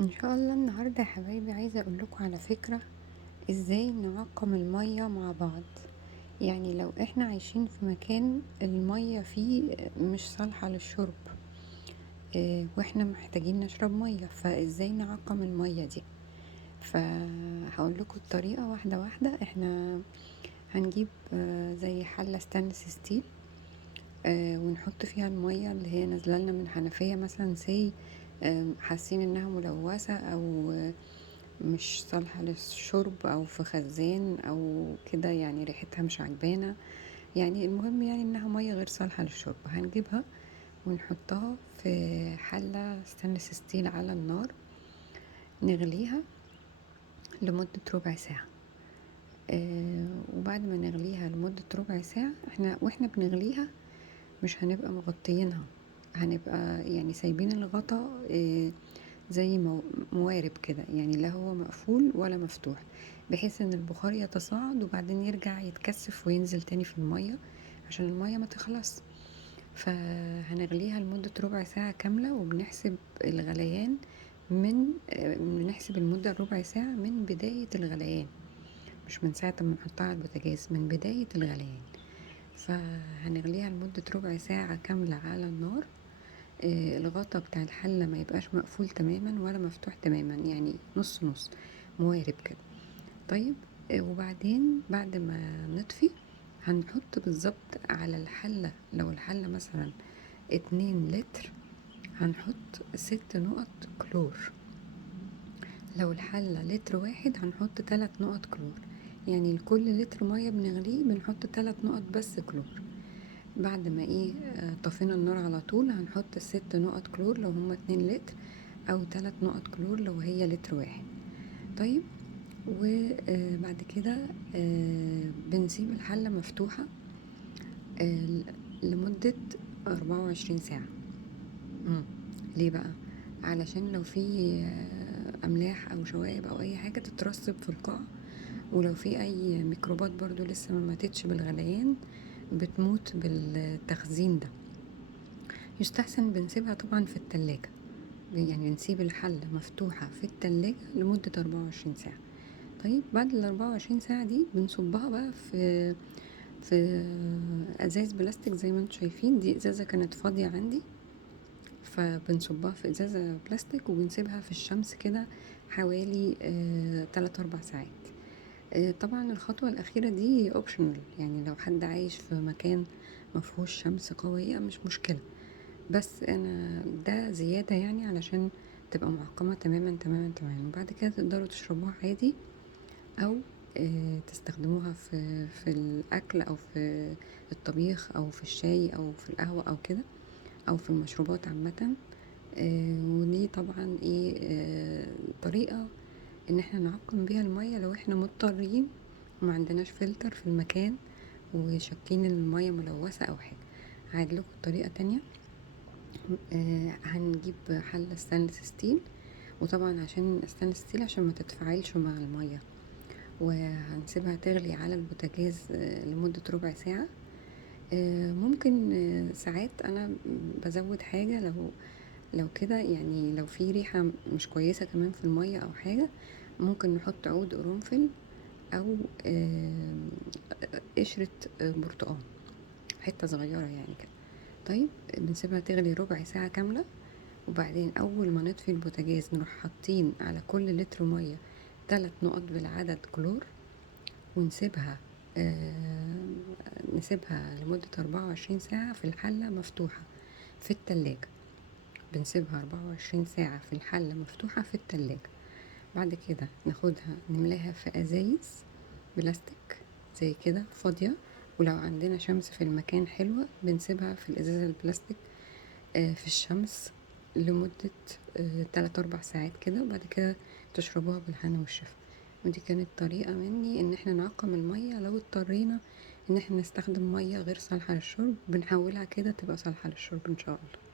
ان شاء الله النهارده يا حبايبي عايزه اقول لكم على فكره ازاي نعقم الميه مع بعض. يعني لو احنا عايشين في مكان الميه فيه مش صالحه للشرب، واحنا محتاجين نشرب ميه، فازاي نعقم الميه دي؟ فهقول لكم الطريقه واحده واحده. احنا هنجيب زي حله ستانلس ستيل، ونحط فيها الميه اللي هي نازله لنا من حنفيه مثلا، حاسين انها ملوثه او مش صالحة للشرب او في خزان او كده، يعني ريحتها مش عجبانا. يعني المهم يعني انها مية غير صالحة للشرب، هنجيبها ونحطها في حلة ستانلس ستيل على النار، نغليها لمدة ربع ساعة. وبعد ما نغليها لمدة ربع ساعة، واحنا بنغليها مش هنبقى مغطيينها، هنبقى يعني سايبين الغطا زي موارب كده، يعني لا هو مقفول ولا مفتوح، بحيث ان البخار يتصاعد وبعدين يرجع يتكثف وينزل تاني في المية عشان المية ما تخلص. فهنغليها لمدة ربع ساعة كاملة، وبنحسب الغليان من بنحسب المدة ربع ساعة من بداية الغليان، مش من ساعة ما نحطها على البوتاجاز، من بداية الغليان. فهنغليها لمدة ربع ساعة كاملة على النار. الغطا بتاع الحلة ما يبقاش مقفول تماما ولا مفتوح تماما، يعني نص نص، موارب كده. طيب، وبعدين بعد ما نطفي هنحط بالظبط على الحلة، لو الحلة مثلا 2 لتر هنحط 6 نقط كلور، لو الحلة لتر واحد هنحط 3 نقط كلور. يعني لكل لتر مية بنغليه بنحط 3 نقط بس كلور. بعد ما طفينا النار على طول هنحط ال6 نقط كلور لو هما 2 لتر، او 3 نقط كلور لو هي لتر واحد. طيب، وبعد كده بنسيب الحلة مفتوحة آه، لمدة 24 ساعة. مم. ليه بقى؟ علشان لو في أملاح أو شوائب أو أي حاجة تترسب في القاع، ولو في أي ميكروبات برضو لسه ما ماتتش بالغليان بتموت بالتخزين ده. يستحسن بنسيبها طبعا في التلاجة، يعني بنسيب الحلة مفتوحة في التلاجة لمدة 24 ساعة. طيب، بعد ال24 ساعة دي بنصبها بقى في ازاز بلاستيك زي ما انتم شايفين. دي ازازة كانت فاضية عندي، فبنصبها في ازازة بلاستيك وبنسيبها في الشمس كده حوالي 3 4 ساعات. طبعا الخطوة الأخيرة دي اوبشنال، يعني لو حد عايش في مكان مفهوش شمس قوية مش مشكلة، بس أنا ده زيادة يعني علشان تبقى معقمة تماما تماما تماما. وبعد كده تقدروا تشربوها عادي، أو تستخدموها في الأكل أو في الطبيخ أو في الشاي أو في القهوة أو كده، أو في المشروبات عامة. ودي طبعا طريقة ان احنا نعقم بيها المية لو احنا مضطرين وما عندناش فلتر في المكان وشاكين ان المية ملوثة او حاجة. هعيد لكم طريقة تانية. هنجيب حلة ستانلس ستيل، وطبعا عشان ستانلس ستيل عشان ما تتفاعلش مع المية، وهنسيبها تغلي على البوتاجاز لمدة ربع ساعة. ممكن ساعات انا بزود حاجة لو كده، يعني لو في ريحة مش كويسة كمان في المية او حاجة، ممكن نحط عود قرنفل او قشرة برتقال، حتة صغيرة يعني كده. طيب، بنسيبها تغلي ربع ساعة كاملة، وبعدين اول ما نطفي البوتاجاز نروح حاطين على كل لتر مية 3 نقط بالعدد كلور، ونسيبها نسيبها لمدة 24 ساعة في الحلة مفتوحة في التلاجة. بنسيبها 24 ساعة في الحلة مفتوحة في التلاجة. بعد كده ناخدها نملاها في ازايز بلاستيك زي كده فاضية، ولو عندنا شمس في المكان حلوة بنسيبها في الازازة البلاستيك في الشمس لمدة 3 4 ساعات كده، وبعد كده تشربوها بالهنا والشفا. ودي كانت طريقة مني ان احنا نعقم المية لو اضطرينا ان احنا نستخدم مية غير صالحة للشرب، بنحولها كده تبقى صالحة للشرب ان شاء الله.